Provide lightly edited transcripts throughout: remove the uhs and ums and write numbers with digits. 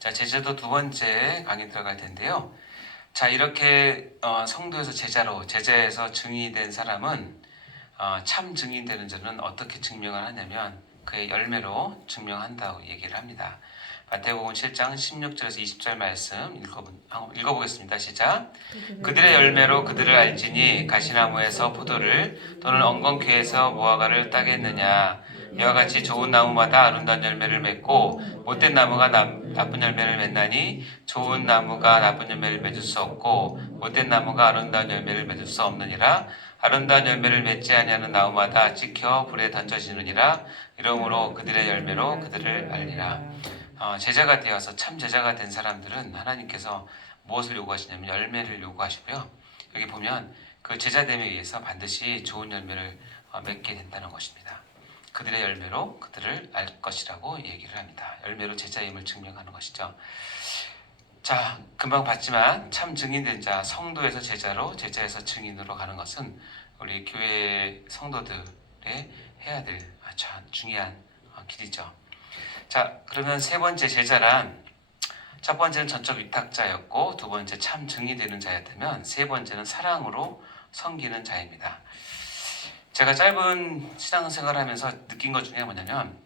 자, 제자도 두 번째 강의 들어갈 텐데요. 자, 이렇게 성도에서 제자로, 제자에서 증인이 된 사람은 참 증인되는 자는 어떻게 증명을 하냐면 그의 열매로 증명한다고 얘기를 합니다. 마태복음 7장 16절에서 20절 말씀 읽어보겠습니다. 시작. 그들의 열매로 그들을 알지니 가시나무에서 포도를 또는 엉겅퀴에서 무화과를 따겠느냐. 이와 같이 좋은 나무마다 아름다운 열매를 맺고 못된 나무가 나쁜 열매를 맺나니 좋은 나무가 나쁜 열매를 맺을 수 없고 못된 나무가 아름다운 열매를 맺을 수 없느니라. 아름다운 열매를 맺지 아니하는 나무마다 찍혀 불에 던져지느니라. 이러므로 그들의 열매로 그들을 알리라. 제자가 되어서 참 제자가 된 사람들은 하나님께서 무엇을 요구하시냐면 열매를 요구하시고요. 여기 보면 그 제자됨에 의해서 반드시 좋은 열매를 맺게 된다는 것입니다. 그들의 열매로 그들을 알 것이라고 얘기를 합니다. 열매로 제자임을 증명하는 것이죠. 자, 금방 봤지만 참 증인된 자, 성도에서 제자로, 제자에서 증인으로 가는 것은 우리 교회 성도들의 해야 될 참 중요한 길이죠. 자, 그러면 세 번째 제자란 첫 번째는 전적 위탁자였고 두 번째 참 증인되는 자였다면 세 번째는 사랑으로 섬기는 자입니다. 제가 짧은 신앙생활을 하면서 느낀 것 중에 뭐냐면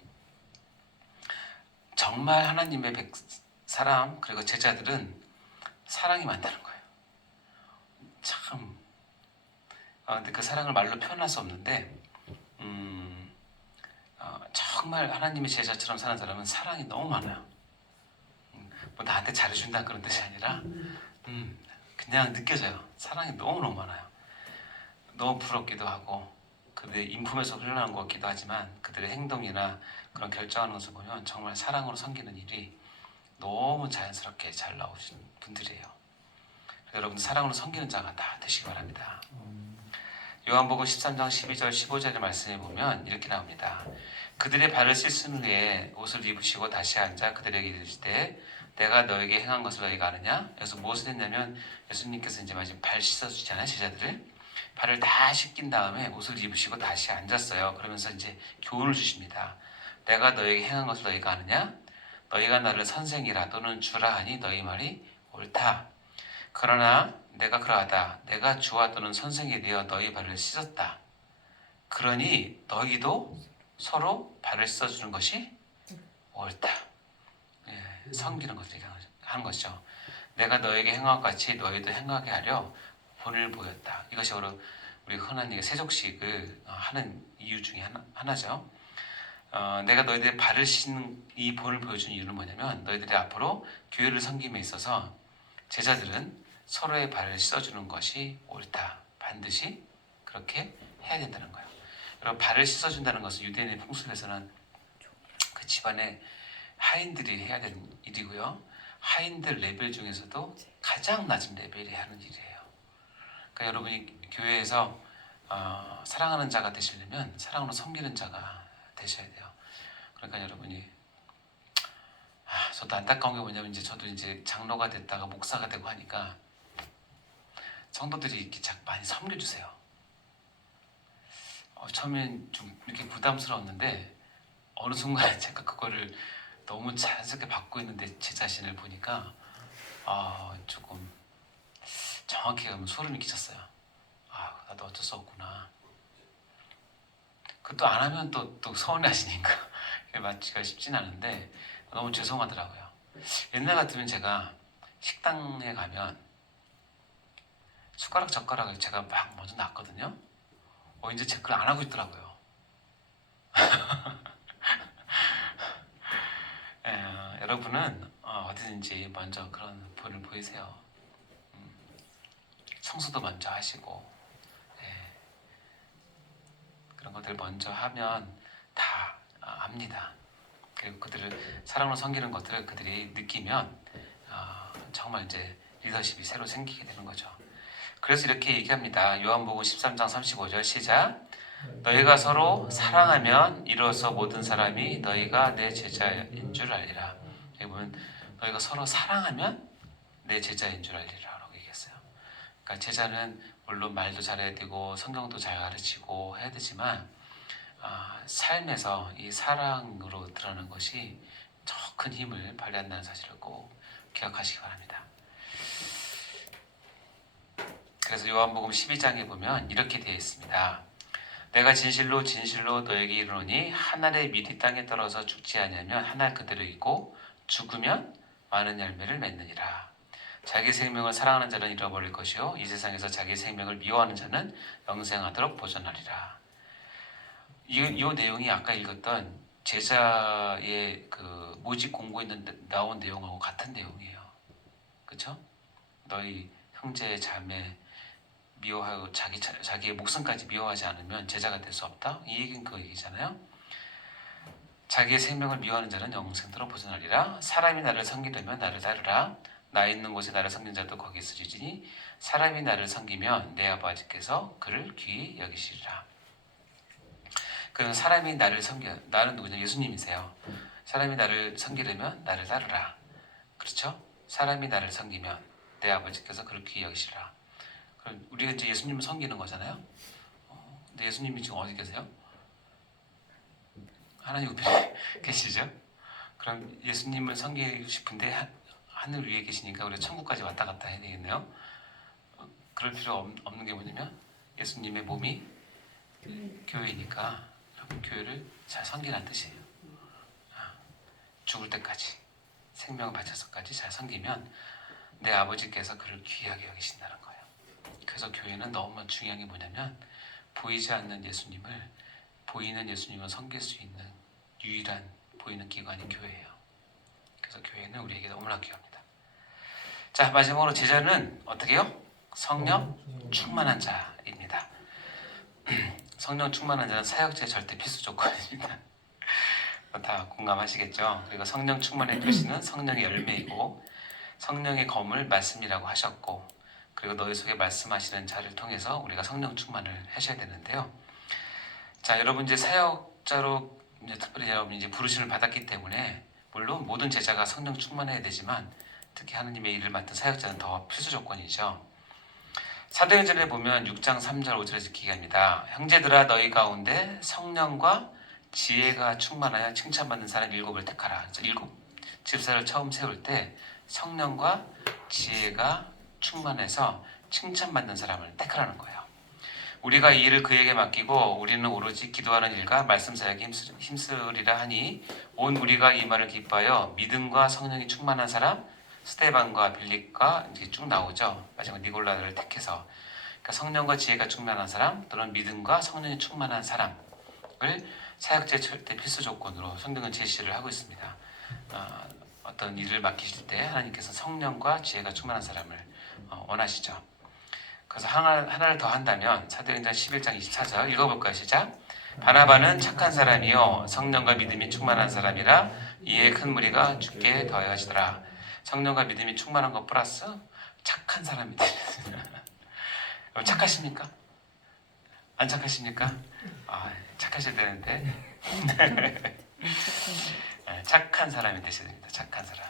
정말 하나님의 사람 그리고 제자들은 사랑이 많다는 거예요. 참 근데 그 사랑을 말로 표현할 수 없는데 정말 하나님의 제자처럼 사는 사람은 사랑이 너무 많아요. 뭐 나한테 잘해준다 그런 뜻이 아니라 그냥 느껴져요. 사랑이 너무너무 많아요. 너무 부럽기도 하고 그들의 인품에서 흘러나온 것 같기도 하지만 그들의 행동이나 그런 결정하는 것을 보면 정말 사랑으로 섬기는 일이 너무 자연스럽게 잘 나오신 분들이에요. 여러분 사랑으로 섬기는 자가 다 되시기 바랍니다. 요한복음 13장 12절 15절의 말씀에 보면 이렇게 나옵니다. 그들의 발을 씻은 후에 옷을 입으시고 다시 앉아 그들에게 이르시되 내가 너에게 행한 것을 너희가 아느냐? 그래서 무엇을 했냐면 예수님께서 이제 마지막 발 씻어주잖아요. 제자들을 발을 다 씻긴 다음에 옷을 입으시고 다시 앉았어요. 그러면서 이제 교훈을 주십니다. 내가 너에게 행한 것을 너희가 아느냐? 너희가 나를 선생이라 또는 주라 하니 너희 말이 옳다. 그러나 내가 그러하다. 내가 주와 또는 선생이 되어 너희 발을 씻었다. 그러니 너희도 서로 발을 씻어주는 것이 옳다. 섬기는 것을 하는 것이죠. 내가 너에게 행한 것 같이 너희도 행하게 하려 본을 보였다. 이것이 바로 우리 흔한 세족식을 하는 이유 중에 하나죠. 내가 너희들의 발을 씻는 이 본을 보여준 이유는 뭐냐면 너희들이 앞으로 교회를 섬김에 있어서 제자들은 서로의 발을 씻어주는 것이 옳다. 반드시 그렇게 해야 된다는 거예요. 여러분 발을 씻어준다는 것은 유대인의 풍습에서는 그 집안의 하인들이 해야 되는 일이고요. 하인들 레벨 중에서도 가장 낮은 레벨이 하는 일이에요. 그러니까 여러분이 교회에서 사랑하는 자가 되시려면 사랑으로 섬기는 자가 되셔야 돼요. 그러니까 여러분이 저도 안타까운 게 뭐냐면 저도 이제 장로가 됐다가 목사가 되고 하니까 성도들이 이렇게 많이 섬겨주세요. 처음엔 좀 이렇게 부담스러웠는데 어느 순간 제가 그거를 너무 자연스럽게 받고 있는데 제 자신을 보니까 조금 정확히 가면 소름이 끼쳤어요. 나도 어쩔 수 없구나. 그것도 안 하면 또 서운해하시니까 맞기가 쉽진 않은데 너무 죄송하더라고요. 옛날 같으면 제가 식당에 가면 숟가락 젓가락을 제가 막 먼저 놨거든요. 이제 제 걸 안 하고 있더라고요. 여러분은 어디든지 먼저 그런 본을 보이세요. 청소도 먼저 하시고 그런 것들 먼저 하면 다 압니다. 그리고 그들을 사랑으로 섬기는 것들을 그들이 느끼면 정말 이제 리더십이 새로 생기게 되는 거죠. 그래서 이렇게 얘기합니다. 요한복음 13장 35절 시작. 너희가 서로 사랑하면 이로써 모든 사람이 너희가 내 제자인 줄 알리라. 여기 보면 너희가 서로 사랑하면 내 제자인 줄 알리라라고 얘기했어요. 그러니까 제자는 물론 말도 잘해야 되고 성경도 잘 가르치고 해야 되지만 삶에서 이 사랑으로 드러나는 것이 더 큰 힘을 발휘한다는 사실을 꼭 기억하시기 바랍니다. 그래서 요한복음 12장에 보면 이렇게 되어 있습니다. 내가 진실로 진실로 너에게 이르노니 한 알의 밀이 땅에 떨어져 죽지 아니하면 한 알 그대로 있고 죽으면 많은 열매를 맺느니라. 자기 생명을 사랑하는 자는 잃어버릴 것이요 이 세상에서 자기 생명을 미워하는 자는 영생하도록 보존하리라. 이 내용이 아까 읽었던 제자의 그 모집 공고에 나온 내용하고 같은 내용이에요. 그렇죠? 너희 형제 자매 미워하고 자기의 목숨까지 미워하지 않으면 제자가 될 수 없다. 이 얘기는 그 얘기잖아요. 자기의 생명을 미워하는 자는 영생토록 보존하리라. 사람이 나를 섬기려면 나를 따르라. 나 있는 곳에 나를 섬기는 자도 거기 있으리니 사람이 나를 섬기면 내 아버지께서 그를 귀히 여기시리라. 그럼 사람이 나를 섬겨, 나는 누구냐? 예수님이세요. 사람이 나를 섬기려면 나를 따르라. 그렇죠? 사람이 나를 섬기면 내 아버지께서 그를 귀히 여기시리라. 그럼 우리가 이제 예수님을 섬기는 거잖아요. 근데 예수님이 지금 어디 계세요? 하나님 우편에 계시죠? 그럼 예수님을 섬기고 싶은데 하늘 위에 계시니까 우리가 천국까지 왔다 갔다 해야 되겠네요. 그럴 필요 없는 게 뭐냐면 예수님의 몸이 교회니까 교회를 잘 섬기라는 뜻이에요. 죽을 때까지 생명을 바쳐서까지 잘 섬기면 내 아버지께서 그를 귀하게 여기신다는 거예요. 그래서 교회는 너무 중요한 게 뭐냐면 보이지 않는 예수님을 보이는 예수님을 섬길 수 있는 유일한 보이는 기관이 교회예요. 그래서 교회는 우리에게 너무나 귀합니다. 자, 마지막으로 제자는 어떻게 해요? 성령 충만한 자입니다. 성령 충만한 자는 사역자의 절대 필수 조건입니다. 다 공감하시겠죠? 그리고 성령 충만의 표시는 성령의 열매이고 성령의 검을 말씀이라고 하셨고 그리고 너희 속에 말씀하시는 자를 통해서 우리가 성령 충만을 하셔야 되는데요. 자, 여러분 이제 사역자로 이제 특별히 여러분 이제 부르심을 받았기 때문에 물론 모든 제자가 성령 충만해야 되지만 특히 하나님의 일을 맡은 사역자는 더 필수 조건이죠. 사도행전에 보면 6장 3절 5절에서 기록합니다. 형제들아 너희 가운데 성령과 지혜가 충만하여 칭찬받는 사람 7을 택하라. 7 집사를 처음 세울 때 성령과 지혜가 충만해서 칭찬받는 사람을 택하라는 거예요. 우리가 이 일을 그에게 맡기고 우리는 오로지 기도하는 일과 말씀 사역에 힘쓰리라 하니 온 우리가 이 말을 기뻐하여 믿음과 성령이 충만한 사람 스데반과 빌립과 이제 쭉 나오죠. 마지막 니골라를 택해서 그러니까 성령과 지혜가 충만한 사람 또는 믿음과 성령이 충만한 사람을 사역자의 절대 필수 조건으로 성경은 제시를 하고 있습니다. 어떤 일을 맡기실 때 하나님께서 성령과 지혜가 충만한 사람을 원하시죠. 그래서 하나를 더 한다면 사도행전 11장 24절 읽어볼까요? 시작. 바나바는 착한 사람이요 성령과 믿음이 충만한 사람이라 이에 큰 무리가 주께 더해가시더라. 성령과 믿음이 충만한 것 플러스 착한 사람이 되셨습니다. 착하십니까? 안 착하십니까? 착하셔야 되는데 착한 사람이 되셔야 됩니다. 착한 사람.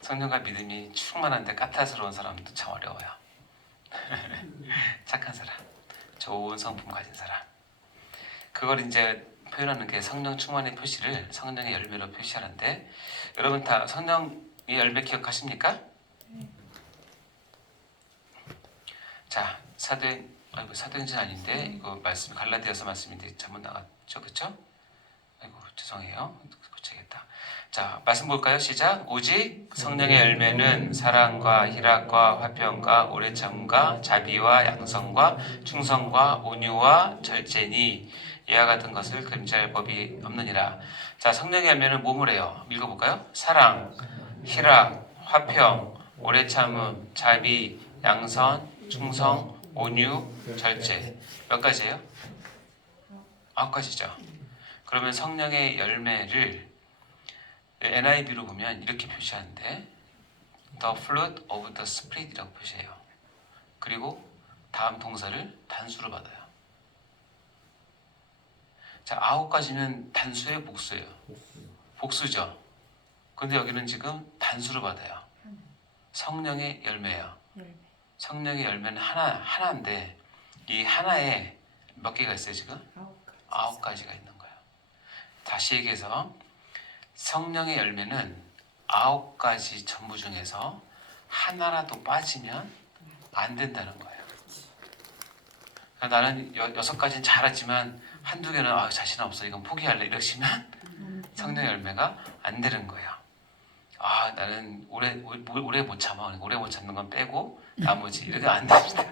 성령과 믿음이 충만한데 까탈스러운 사람도 참 어려워요. 착한 사람, 좋은 성품 가진 사람. 그걸 이제 표현하는 게 성령 충만의 표시를 성령의 열매로 표시하는데 여러분 다 성령의 열매 기억하십니까? 자, 사도행전 아닌데 이거 말씀 갈라디아서 말씀인데 잘못 나갔죠, 그렇죠? 아이고 죄송해요, 고쳐야겠다. 자, 말씀 볼까요? 시작. 오직 성령의 열매는 사랑과 희락과 화평과 오래 참음과 자비와 양성과 충성과 온유와 절제니 이와 같은 것을 금지할 법이 없느니라. 자, 성령의 열매는 뭐뭐래요? 읽어볼까요? 사랑, 희락, 화평, 오래 참음, 자비, 양선, 충성, 온유, 절제. 몇 가지예요? 9가지죠. 그러면 성령의 열매를 NIV로 보면 이렇게 표시하는데 The fruit of the Spirit이라고 표시해요. 그리고 다음 동사를 단수로 받아요. 자, 9가지면 단수예요, 복수예요? 복수죠. 근데 여기는 지금 단수로 받아요. 성령의 열매예요. 성령의 열매는 하나인데 이 하나에 몇 개가 있어요 지금? 9가지가 있는 거예요. 다시 얘기해서 성령의 열매는 9가지 전부 중에서 하나라도 빠지면 안 된다는 거예요. 그러니까 나는 6가지는 잘하지만 한두 개는 자신 없어, 이건 포기할래, 이러시면 성령의 열매가 안 되는 거예요. 나는 오래 못 참아. 오래 못 참는 건 빼고 나머지 이렇게 안 됩니다.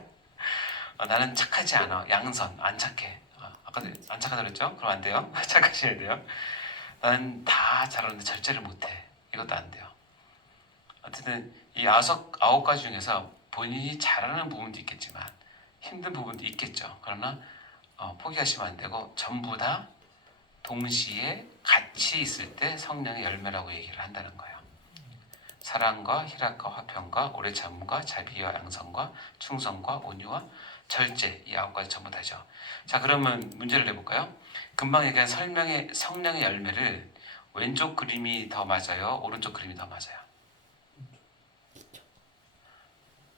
나는 착하지 않아. 양선 안 착해. 아까도 안 착하다 그랬죠? 그럼 안 돼요. 착하셔야 돼요. 나는 다 잘하는데 절제를 못해. 이것도 안 돼요. 어쨌든 이 9가지 중에서 본인이 잘하는 부분도 있겠지만 힘든 부분도 있겠죠. 그러나 포기하시면 안 되고 전부 다 동시에 같이 있을 때 성령의 열매라고 얘기를 한다는 거예요. 사랑과 희락과 화평과 오래 참음과 자비와 양선과 충성과 온유와 절제, 이 9가지 전부 다죠. 자, 그러면 문제를 내볼까요? 금방 얘기한 성령의 열매를 왼쪽 그림이 더 맞아요? 오른쪽 그림이 더 맞아요?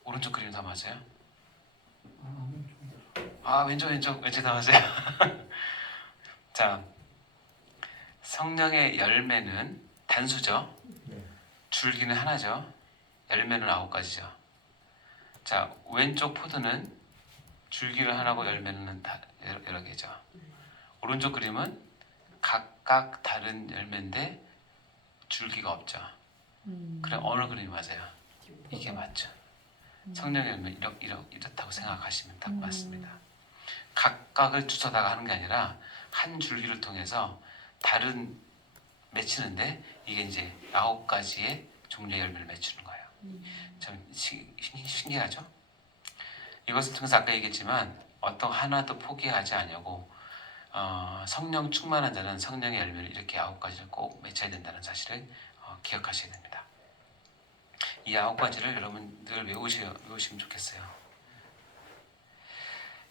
오른쪽 그림이 더 맞아요? 왼쪽 더 맞아요? 자, 성령의 열매는 단수죠. 줄기는 하나죠. 열매는 9가지죠. 자, 왼쪽 포도는 줄기를 하나고 열매는 여러 개죠. 오른쪽 그림은 각각 다른 열매인데 줄기가 없죠. 그럼 어느 그림이 맞아요? 이게 맞죠. 성령의 열매 이렇다고 생각하시면 딱 맞습니다. 각각을 주워다가 하는 게 아니라 한 줄기를 통해서 다른 맺히는데 이게 이제 9가지의 종류의 열매를 맺히는 거예요. 참 신기하죠? 이것을 통해서 아까 얘기했지만 어떤 하나도 포기하지 않냐고 성령 충만한 자는 성령의 열매를 이렇게 9가지를 꼭 맺혀야 된다는 사실을 기억하셔야 됩니다. 이 9가지를 여러분 늘 외우시면 좋겠어요.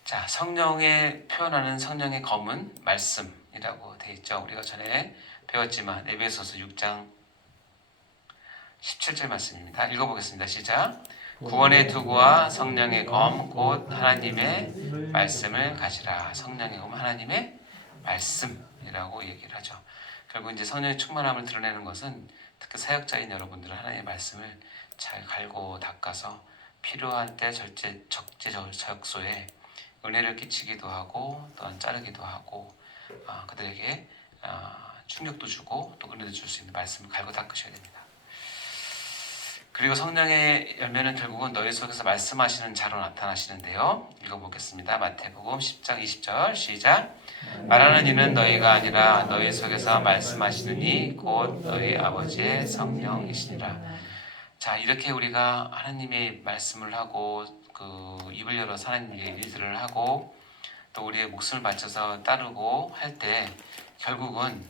자, 성령에 표현하는 성령의 검은 말씀이라고 되어 있죠. 우리가 전에 배웠지만 에베소서 6장 17절 말씀입니다. 읽어보겠습니다. 시작. 구원의 투구와 성령의 검 곧 하나님의 말씀을 가지라. 성령의 검 하나님의 말씀이라고 얘기를 하죠. 결국 이제 성령의 충만함을 드러내는 것은 특히 사역자인 여러분들은 하나님의 말씀을 잘 갈고 닦아서 필요할 때 적재적소에 은혜를 끼치기도 하고 또한 자르기도 하고 그들에게 충격도 주고 또 은혜도 줄 수 있는 말씀을 갈고 닦으셔야 됩니다. 그리고 성령의 열매는 결국은 너희 속에서 말씀하시는 자로 나타나시는데요. 읽어보겠습니다. 마태복음 10장 20절 시작. 말하는 이는 너희가 아니라 너희 속에서 말씀하시는 이 곧 너희 아버지의 성령이시니라. 자, 이렇게 우리가 하나님의 말씀을 하고 그 입을 열어 하나님의 일들을 하고 또 우리의 목숨을 바쳐서 따르고 할 때 결국은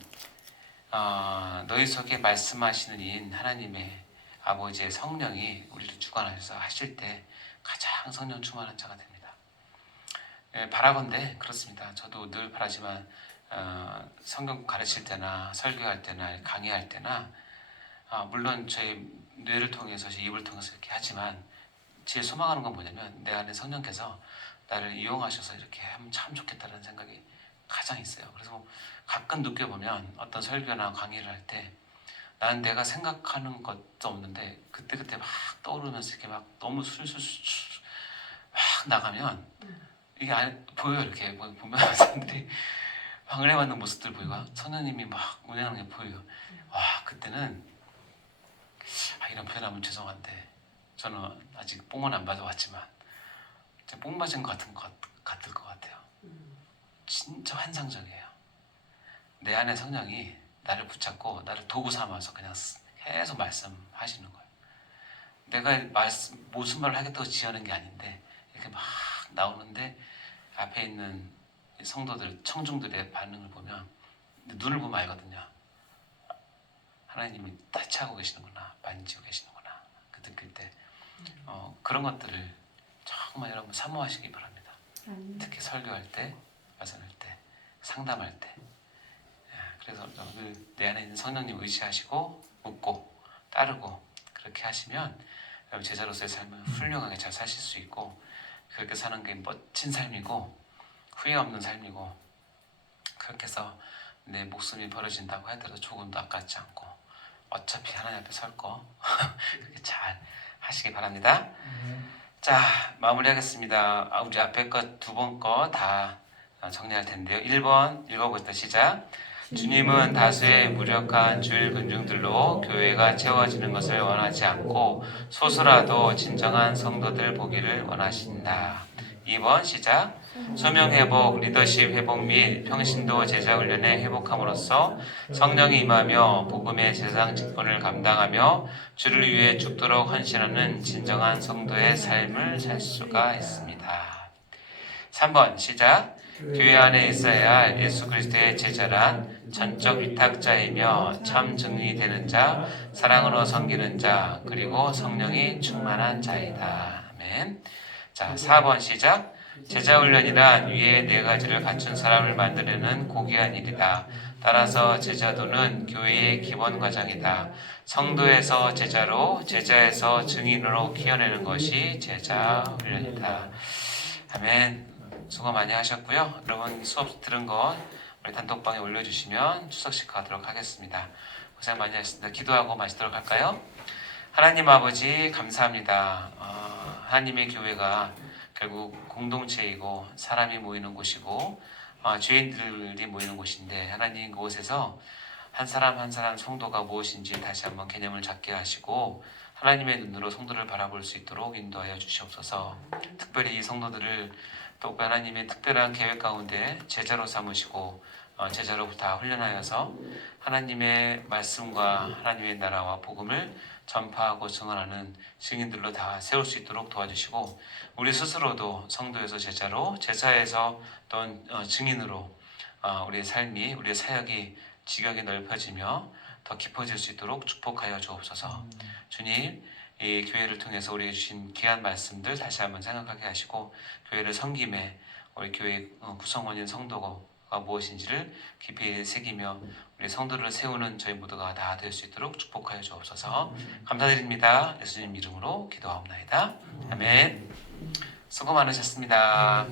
너희 속에 말씀하시는 이인 하나님의 아버지의 성령이 우리를 주관하셔서 하실 때 가장 성령 충만한 자가 됩니다. 바라건대 그렇습니다. 저도 늘 바라지만 성경 가르칠 때나 설교할 때나 강의할 때나 물론 저희 뇌를 통해서 제 입을 통해서 이렇게 하지만 제 소망하는 건 뭐냐면 내 안에 성령께서 나를 이용하셔서 이렇게 하면 참 좋겠다는 생각이 가장 있어요. 그래서 가끔 느껴보면 어떤 설교나 강의를 할 때 나는 내가 생각하는 것도 없는데 그때 막 떠오르면서 이렇게 막 너무 술술 막 나가면 이게 보여요. 이렇게 보면 사람들이 막 은혜 받는 모습들 보이고 선생님이 막 운행하는 게 보여요. 와, 그때는 이런 표현하면 죄송한데 저는 아직 뽕은 안 받아왔지만 뽕 맞은 것 같을 것 같아요. 진짜 환상적이에요. 내 안에 성령이 나를 붙잡고 나를 도구 삼아서 그냥 계속 말씀하시는 거예요. 내가 무슨 말을 하겠다고 지어낸 게 아닌데 이렇게 막 나오는데 앞에 있는 성도들, 청중들의 반응을 보면 눈을 보면 알거든요. 하나님이 타치하고 계시는구나, 만지고 계시는구나. 그 느낄 때 그런 것들을 정말 여러분 사모하시기 바랍니다. 특히 설교할 때, 말씀할 때, 상담할 때. 그래서 내 안에 있는 성령님 의지하시고 묻고 따르고 그렇게 하시면 여러분 제자로서의 삶을 훌륭하게 잘 사실 수 있고 그렇게 사는 게 멋진 삶이고 후회 없는 삶이고 그렇게 해서 내 목숨이 벌어진다고 하더라도 조금도 아깝지 않고 어차피 하나님 앞에 설 거 그렇게 잘 하시기 바랍니다. 자, 마무리하겠습니다. 우리 앞에 것 두 번 거 다 정리할 텐데요. 1번 읽어부터 시작. 주님은 다수의 무력한 주일 군중들로 교회가 채워지는 것을 원하지 않고 소수라도 진정한 성도들 보기를 원하신다. 2번 시작. 소명 회복, 리더십 회복 및 평신도 제자 훈련의 회복함으로써 성령이 임하며 복음의 세상 직분을 감당하며 주를 위해 죽도록 헌신하는 진정한 성도의 삶을 살 수가 있습니다. 3번 시작. 교회 안에 있어야 할 예수 그리스도의 제자란 전적 위탁자이며 참 정리되는 자, 사랑으로 섬기는 자, 그리고 성령이 충만한 자이다. 아멘. 자, 4번 시작. 제자훈련이란 위에 네 가지를 갖춘 사람을 만드는 고귀한 일이다. 따라서 제자도는 교회의 기본 과정이다. 성도에서 제자로, 제자에서 증인으로 키워내는 것이 제자훈련이다. 아멘. 수고 많이 하셨고요. 여러분 수업 들은 거 우리 단톡방에 올려주시면 추석식 가도록 하겠습니다. 고생 많이 하셨습니다. 기도하고 마치도록 할까요? 하나님 아버지 감사합니다. 하나님의 교회가 결국 공동체이고 사람이 모이는 곳이고 죄인들이 모이는 곳인데 하나님 그곳에서 한 사람 한 사람 성도가 무엇인지 다시 한번 개념을 잡게 하시고 하나님의 눈으로 성도를 바라볼 수 있도록 인도하여 주시옵소서. 특별히 이 성도들을 또 하나님의 특별한 계획 가운데 제자로 삼으시고 제자로 다 훈련하여서 하나님의 말씀과 하나님의 나라와 복음을 전파하고 증언하는 증인들로 다 세울 수 있도록 도와주시고 우리 스스로도 성도에서 제자로 제자에서 또 증인으로 우리의 삶이 우리의 사역이 지각이 넓혀지며 더 깊어질 수 있도록 축복하여 주옵소서. 주님 이 교회를 통해서 우리에게 주신 귀한 말씀들 다시 한번 생각하게 하시고 교회를 섬김에 우리 교회 구성원인 성도가 무엇인지를 깊이 새기며 우리 성도를 세우는 저희 모두가 다 될 수 있도록 축복하여 주옵소서. 감사드립니다. 예수님 이름으로 기도하옵나이다. 아멘. 수고 많으셨습니다.